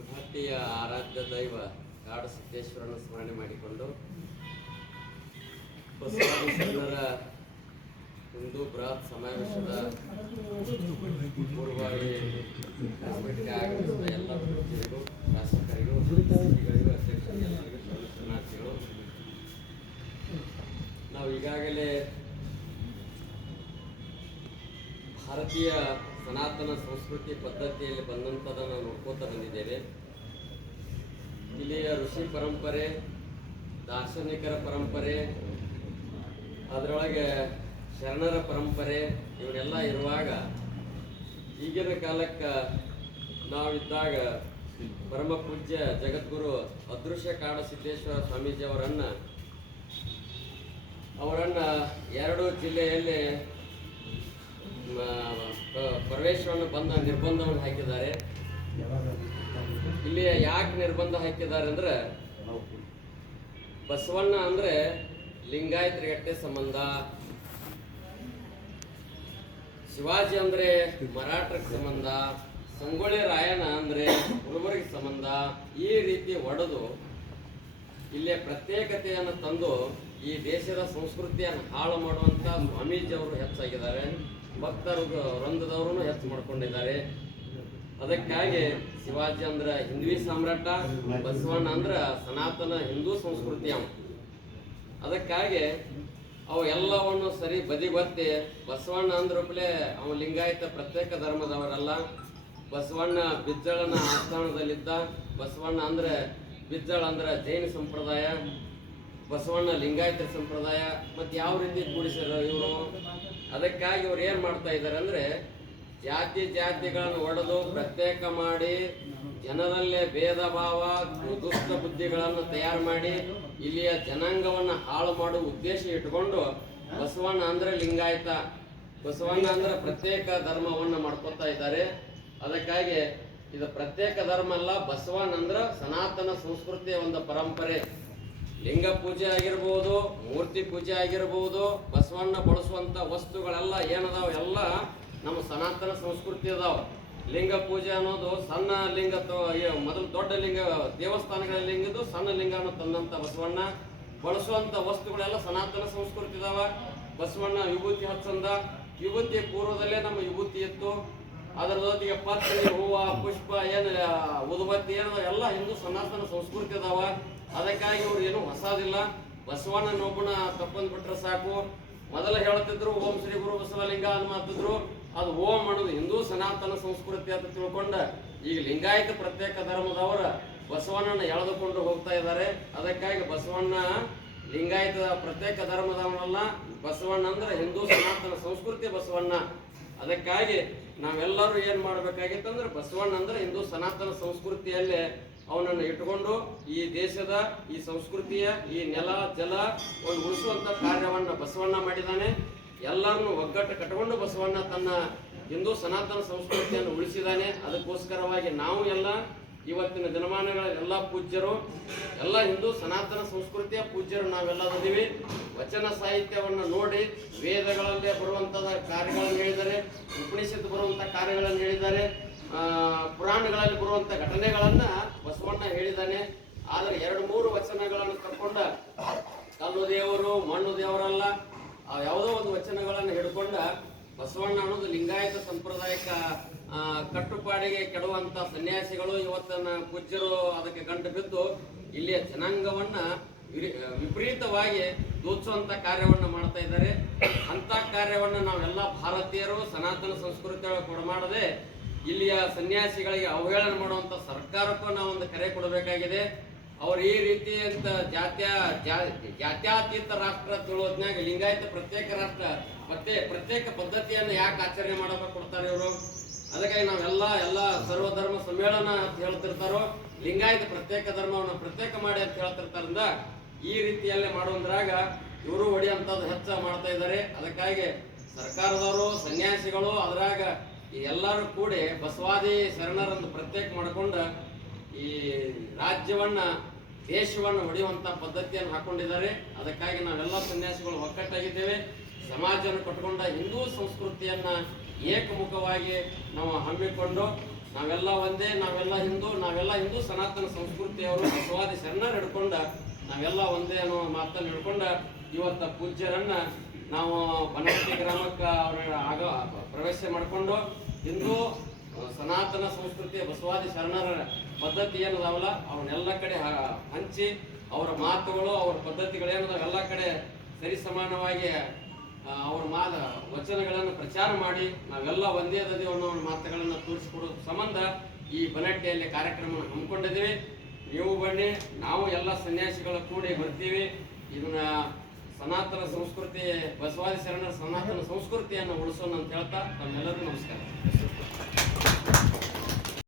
ಸಂಹತಿಯ ಆರಾಧ್ಯ ದೈವ ಕಾಡು ಸಿದ್ದೇಶ್ವರನ ಸ್ಮರಣೆ ಮಾಡಿಕೊಂಡು ಬಸವಾದಿ ಶರಣರ ಹಿಂದೂ ಬೃಹತ್ ಸಮಾವೇಶದ ಪೂರ್ವಭಾವಿ ಕಾಸ್ಮೆಟಿಕ್ ಆಗಮಿಸಿದ ಎಲ್ಲ ಪೂಜ್ಯರಿಗೂ ಶಾಸಕರಿಗೂ ಶ್ರೀಗಳಿಗೂ ಅಧ್ಯಕ್ಷರಿಗೂ ಎಲ್ಲರಿಗೂ ಶರಣಾರ್ಥಿಗಳು. ನಾವು ಈಗಾಗಲೇ ಭಾರತೀಯ ಸನಾತನ ಸಂಸ್ಕೃತಿ ಪದ್ಧತಿಯಲ್ಲಿ ಬಂದಂಥದನ್ನು ನೋಡ್ಕೋತಾ ಬಂದಿದ್ದೇವೆ. ಇಲ್ಲಿಯ ಋಷಿ ಪರಂಪರೆ, ದಾರ್ಶನಿಕರ ಪರಂಪರೆ, ಅದರೊಳಗೆ ಶರಣರ ಪರಂಪರೆ ಇವನ್ನೆಲ್ಲ ಇರುವಾಗ ಈಗಿನ ಕಾಲಕ್ಕೆ ನಾವಿದ್ದಾಗ ಪರಮ ಪೂಜ್ಯ ಜಗದ್ಗುರು ಅದೃಶ್ಯ ಕಾಡು ಸಿದ್ದೇಶ್ವರ ಸ್ವಾಮೀಜಿ ಅವರನ್ನು ಎರಡು ಜಿಲ್ಲೆಯಲ್ಲಿ ಪ್ರವೇಶವನ್ನು ಬಂದ ನಿರ್ಬಂಧವನ್ನು ಹಾಕಿದ್ದಾರೆ. ಇಲ್ಲಿ ಯಾಕೆ ನಿರ್ಬಂಧ ಹಾಕಿದ್ದಾರೆ ಅಂದ್ರೆ, ಬಸವಣ್ಣ ಅಂದ್ರೆ ಲಿಂಗಾಯತರಿಗಟ್ಟೆ ಸಂಬಂಧ, ಶಿವಾಜಿ ಅಂದ್ರೆ ಮರಾಠರಿಗೆ ಸಂಬಂಧ, ಸಂಗೊಳ್ಳಿ ರಾಯಣ್ಣ ಅಂದ್ರೆ ಹುಡುಗರಿಗೆ ಸಂಬಂಧ, ಈ ರೀತಿ ಒಡೆದು ಇಲ್ಲಿಯ ಪ್ರತ್ಯೇಕತೆಯನ್ನು ತಂದು ಈ ದೇಶದ ಸಂಸ್ಕೃತಿಯನ್ನು ಹಾಳು ಮಾಡುವಂತ ಸ್ವಾಮೀಜಿ ಅವರು ಹೆಚ್ಚಾಗಿದ್ದಾರೆ. ಭಕ್ತರು ವೃಂದದವರು ಹೆಚ್ಚು ಮಾಡ್ಕೊಂಡಿದ್ದಾರೆ. ಅದಕ್ಕಾಗಿ ಶಿವಾಜಿ ಅಂದ್ರ ಹಿಂದ್ವಿ ಸಾಮ್ರಾಟ, ಬಸವಣ್ಣ ಅಂದ್ರ ಸನಾತನ ಹಿಂದೂ ಸಂಸ್ಕೃತಿ ಅವ. ಅದಕ್ಕಾಗಿ ಅವು ಎಲ್ಲವನ್ನು ಸರಿ ಬದಿಗೊತ್ತಿ ಬಸವಣ್ಣ ಅಂದ್ರೂಪಲೆ ಅವ ಲಿಂಗಾಯತ ಪ್ರತ್ಯೇಕ ಧರ್ಮದವರಲ್ಲ. ಬಸವಣ್ಣ ಬಿಜ್ಜಳನ ಆಸ್ಥಾನದಲ್ಲಿದ್ದ. ಬಸವಣ್ಣ ಅಂದ್ರೆ ಬಿಜ್ಜಳ ಅಂದ್ರೆ ಜೈನ ಸಂಪ್ರದಾಯ, ಬಸವಣ್ಣ ಲಿಂಗಾಯತರ ಸಂಪ್ರದಾಯ. ಮತ್ತೆ ಯಾವ ರೀತಿ ಕೂಡಿಸಿರೋ ಇವರು? ಅದಕ್ಕಾಗಿ ಇವ್ರು ಏನ್ ಮಾಡ್ತಾ ಇದ್ದಾರೆ ಅಂದ್ರೆ, ಜಾತಿಗಳನ್ನು ಒಡೆದು ಪ್ರತ್ಯೇಕ ಮಾಡಿ ಜನರಲ್ಲೇ ಭೇದ ಭಾವ, ದುಷ್ಟ ಬುದ್ಧಿಗಳನ್ನು ತಯಾರು ಮಾಡಿ ಇಲ್ಲಿಯ ಜನಾಂಗವನ್ನು ಹಾಳು ಮಾಡುವ ಉದ್ದೇಶ ಇಟ್ಕೊಂಡು ಬಸವಣ್ಣ ಅಂದ್ರೆ ಲಿಂಗಾಯತ, ಬಸವಣ್ಣ ಅಂದ್ರೆ ಪ್ರತ್ಯೇಕ ಧರ್ಮವನ್ನು ಮಾಡ್ಕೊತಾ ಇದ್ದಾರೆ. ಅದಕ್ಕಾಗಿ ಇದು ಪ್ರತ್ಯೇಕ ಧರ್ಮ ಅಲ್ಲ, ಬಸವಣ್ಣ ಅಂದ್ರ ಸನಾತನ ಸಂಸ್ಕೃತಿಯ ಒಂದು ಪರಂಪರೆ. ಲಿಂಗ ಪೂಜೆ ಆಗಿರ್ಬೋದು, ಮೂರ್ತಿ ಪೂಜೆ ಆಗಿರ್ಬೋದು, ಬಸವಣ್ಣ ಬಳಸುವಂತ ವಸ್ತುಗಳೆಲ್ಲ ಏನದಾವ ಎಲ್ಲ ನಮ್ಮ ಸನಾತನ ಸಂಸ್ಕೃತಿ ಅದಾವ. ಲಿಂಗ ಪೂಜೆ ಅನ್ನೋದು ಸಣ್ಣ ಲಿಂಗ, ಮೊದಲು ದೊಡ್ಡ ಲಿಂಗ ದೇವಸ್ಥಾನಗಳ ಲಿಂಗದ್ದು ಸಣ್ಣ ಲಿಂಗವನ್ನು ತಂದಂತ ಬಸವಣ್ಣ. ಬಳಸುವಂತ ವಸ್ತುಗಳೆಲ್ಲ ಸನಾತನ ಸಂಸ್ಕೃತಿ ಇದಾವ. ಬಸವಣ್ಣ ವಿಭೂತಿ ಹಚ್ಚಂದ, ವಿಭೂತಿ ಪೂರ್ವದಲ್ಲೇ ನಮ್ಮ ವಿಭೂತಿ ಇತ್ತು. ಅದರ ಜೊತೆಗೆ ಪತ್ರಿ, ಹೂವ, ಪುಷ್ಪ, ಏನು ಉದುಬತ್ತಿ ಏನದ ಎಲ್ಲ ಹಿಂದೂ ಸನಾತನ ಸಂಸ್ಕೃತಿ ಅದಾವ. ಅದಕ್ಕಾಗಿ ಇವ್ರು ಏನು ಹೊಸದಿಲ್ಲ. ಬಸವಣ್ಣನೊಬ್ಬನ ತಪ್ಪಂದ್ ಬಿಟ್ರೆ ಸಾಕು. ಮೊದಲ ಹೇಳ್ತಿದ್ರು ಓಂ ಶ್ರೀ ಗುರು ಬಸವಲಿಂಗ ಅನ್ಮಾತಿದ್ರು. ಅದು ಓಂ ಅನ್ನೋದು ಹಿಂದೂ ಸನಾತನ ಸಂಸ್ಕೃತಿ ಅಂತ ತಿಳ್ಕೊಂಡ ಈಗ ಲಿಂಗಾಯತ ಪ್ರತ್ಯೇಕ ಧರ್ಮದವರ ಬಸವಣ್ಣನ ಎಳೆದುಕೊಂಡು ಹೋಗ್ತಾ ಇದ್ದಾರೆ. ಅದಕ್ಕಾಗಿ ಬಸವಣ್ಣ ಲಿಂಗಾಯತ ಪ್ರತ್ಯೇಕ ಧರ್ಮದವನಲ್ಲ, ಬಸವಣ್ಣ ಅಂದ್ರೆ ಹಿಂದೂ ಸನಾತನ ಸಂಸ್ಕೃತಿ ಬಸವಣ್ಣ. ಅದಕ್ಕಾಗಿ ನಾವೆಲ್ಲರೂ ಏನ್ ಮಾಡ್ಬೇಕಾಗಿತ್ತಂದ್ರೆ, ಬಸವಣ್ಣ ಅಂದ್ರೆ ಹಿಂದೂ ಸನಾತನ ಸಂಸ್ಕೃತಿಯಲ್ಲೇ ಅವನನ್ನು ಇಟ್ಟುಕೊಂಡು ಈ ದೇಶದ ಈ ಸಂಸ್ಕೃತಿಯ ಈ ನೆಲ ಜಲ ಒಂದು ಉಳಿಸುವಂತ ಕಾರ್ಯವನ್ನ ಬಸವಣ್ಣ ಮಾಡಿದ್ದಾನೆ. ಎಲ್ಲರನ್ನು ಒಗ್ಗಟ್ಟು ಕಟ್ಟಿಕೊಂಡು ಬಸವಣ್ಣ ತನ್ನ ಹಿಂದೂ ಸನಾತನ ಸಂಸ್ಕೃತಿಯನ್ನು ಉಳಿಸಿದ್ದಾನೆ. ಅದಕ್ಕೋಸ್ಕರವಾಗಿ ನಾವು ಎಲ್ಲ ಇವತ್ತಿನ ದಿನಮಾನಗಳ ಎಲ್ಲ ಪೂಜ್ಯರು, ಎಲ್ಲ ಹಿಂದೂ ಸನಾತನ ಸಂಸ್ಕೃತಿಯ ಪೂಜ್ಯರು ನಾವೆಲ್ಲದಿದ್ದೀವಿ. ವಚನ ಸಾಹಿತ್ಯವನ್ನು ನೋಡಿ ವೇದಗಳಲ್ಲೇ ಬರುವಂತಹ ಕಾರ್ಯಗಳನ್ನು ಹೇಳಿದ್ದಾರೆ, ಉಪನಿಷತ್ತು ಬರುವಂತಹ ಕಾರ್ಯಗಳನ್ನು ಹೇಳಿದ್ದಾರೆ, ಪುರಾಣಗಳಲ್ಲಿ ಬರುವಂತ ಘಟನೆಗಳನ್ನ ಬಸವಣ್ಣ ಹೇಳಿದ್ದಾನೆ. ಆದ್ರೆ 2-3 ವಚನಗಳನ್ನು ತಕ್ಕೊಂಡ ಕಲ್ಲು ದೇವರು ಮಣ್ಣು ದೇವರಲ್ಲ ಯಾವುದೋ ಒಂದು ವಚನಗಳನ್ನು ಹಿಡ್ಕೊಂಡ ಬಸವಣ್ಣ ಅನ್ನೋದು ಲಿಂಗಾಯತ ಸಂಪ್ರದಾಯಕ ಕಟ್ಟುಪಾಡಿಗೆ ಕೆಡುವಂತ ಸನ್ಯಾಸಿಗಳು ಇವತ್ತನ್ನ ಪೂಜ್ಯರು ಅದಕ್ಕೆ ಗಂಟು ಬಿದ್ದು ಇಲ್ಲಿಯ ಜನಾಂಗವನ್ನ ವಿಪರೀತವಾಗಿ ದೂಚಿಸುವಂತ ಕಾರ್ಯವನ್ನ ಮಾಡ್ತಾ ಇದ್ದಾರೆ. ಅಂತ ಕಾರ್ಯವನ್ನ ನಾವೆಲ್ಲ ಭಾರತೀಯರು ಸನಾತನ ಸಂಸ್ಕೃತಿ ಕೊಡಮಾಡದೆ ಇಲ್ಲಿಯ ಸನ್ಯಾಸಿಗಳಿಗೆ ಅವಹೇಳನ ಮಾಡುವಂತ ಸರ್ಕಾರಕ್ಕೂ ನಾವೊಂದು ಕರೆ ಕೊಡಬೇಕಾಗಿದೆ. ಅವ್ರು ಈ ರೀತಿ ಅಂತ ಜಾತ್ಯಾತೀತ ರಾಷ್ಟ್ರ ತಿಳುವತ್ನಾಗ ಲಿಂಗಾಯತ ಪ್ರತ್ಯೇಕ ರಾಷ್ಟ್ರ ಪ್ರತ್ಯೇಕ ಪದ್ಧತಿಯನ್ನು ಯಾಕೆ ಆಚರಣೆ ಮಾಡಬೇಕು ಕೊಡ್ತಾರೆ ಇವರು? ಅದಕ್ಕಾಗಿ ನಾವೆಲ್ಲ ಸರ್ವಧರ್ಮ ಸಮ್ಮೇಳನ ಅಂತ ಹೇಳ್ತಿರ್ತಾರೋ, ಲಿಂಗಾಯತ ಪ್ರತ್ಯೇಕ ಧರ್ಮವನ್ನು ಪ್ರತ್ಯೇಕ ಮಾಡಿ ಅಂತ ಹೇಳ್ತಿರ್ತಾರಿಂದ ಈ ರೀತಿಯಲ್ಲೇ ಮಾಡುವಂದ್ರಾಗ ಇವರು ಹೊಡೆಯಂಥದ್ದು ಹೆಚ್ಚ ಮಾಡ್ತಾ ಇದ್ದಾರೆ. ಅದಕ್ಕಾಗಿ ಸರ್ಕಾರದವರು, ಸನ್ಯಾಸಿಗಳು, ಅದ್ರಾಗ ಎಲ್ಲರೂ ಕೂಡಿ ಬಸವಾದಿ ಶರಣರನ್ನು ಪ್ರತ್ಯೇಕ ಮಾಡಿಕೊಂಡು ಈ ರಾಜ್ಯವನ್ನ ದೇಶವನ್ನು ಹೊಡೆಯುವಂತ ಪದ್ಧತಿಯನ್ನು ಹಾಕೊಂಡಿದ್ದಾರೆ. ಅದಕ್ಕಾಗಿ ನಾವೆಲ್ಲ ಸನ್ಯಾಸಿಗಳು ಒಕ್ಕಟ್ಟಾಗಿದ್ದೇವೆ. ಸಮಾಜವನ್ನು ಕಟ್ಟಿಕೊಂಡ ಹಿಂದೂ ಸಂಸ್ಕೃತಿಯನ್ನ ಏಕಮುಖವಾಗಿ ನಾವು ಹಮ್ಮಿಕೊಂಡು ನಾವೆಲ್ಲ ಒಂದೇ, ನಾವೆಲ್ಲ ಹಿಂದೂ ಸನಾತನ ಸಂಸ್ಕೃತಿಯವರು ಬಸವಾದಿ ಶರಣರು ಹಿಡ್ಕೊಂಡ ನಾವೆಲ್ಲ ಒಂದೇ ಅನ್ನೋ ಮಾತನ್ನು ಹಿಡ್ಕೊಂಡ ಇವತ್ತ ಪೂಜ್ಯರನ್ನ ನಾವು ಬನಹಟ್ಟಿ ಗ್ರಾಮಕ್ಕೆ ಅವ್ರ ಪ್ರವೇಶ ಮಾಡಿಕೊಂಡು ಹಿಂದೂ ಸನಾತನ ಸಂಸ್ಕೃತಿಯ ಬಸವಾದಿ ಶರಣರ ಪದ್ಧತಿ ಏನದಾವಲ್ಲ ಅವನ್ನೆಲ್ಲ ಕಡೆ ಹಂಚಿ ಅವರ ಮಾತುಗಳು ಅವರ ಪದ್ಧತಿಗಳೇನದಾವ ಎಲ್ಲ ಕಡೆ ಸರಿ ಸಮಾನವಾಗಿ ಅವ್ರ ವಚನಗಳನ್ನು ಪ್ರಚಾರ ಮಾಡಿ ನಾವೆಲ್ಲ ಒಂದೇ ದದೇವು ಅನ್ನೋ ಮಾತುಗಳನ್ನು ತೋರಿಸಿಕೊಡೋ ಸಂಬಂಧ ಈ ಬನಹಟ್ಟಿಯಲ್ಲಿ ಕಾರ್ಯಕ್ರಮ ಹಮ್ಮಿಕೊಂಡಿದ್ದೀವಿ. ನೀವು ಬನ್ನಿ, ನಾವು ಎಲ್ಲ ಸನ್ಯಾಸಿಗಳ ಕೂಡಿ ಬರ್ತೀವಿ. ಇದನ್ನ ಸನಾತನ ಸಂಸ್ಕೃತಿ ಬಸವಾದಿ ಶರಣರ ಸನಾತನ ಸಂಸ್ಕೃತಿಯನ್ನು ಉಳಿಸೋಣ ಅಂತ ಹೇಳ್ತಾ ತಮ್ಮೆಲ್ಲರಿಗೂ ನಮಸ್ಕಾರ.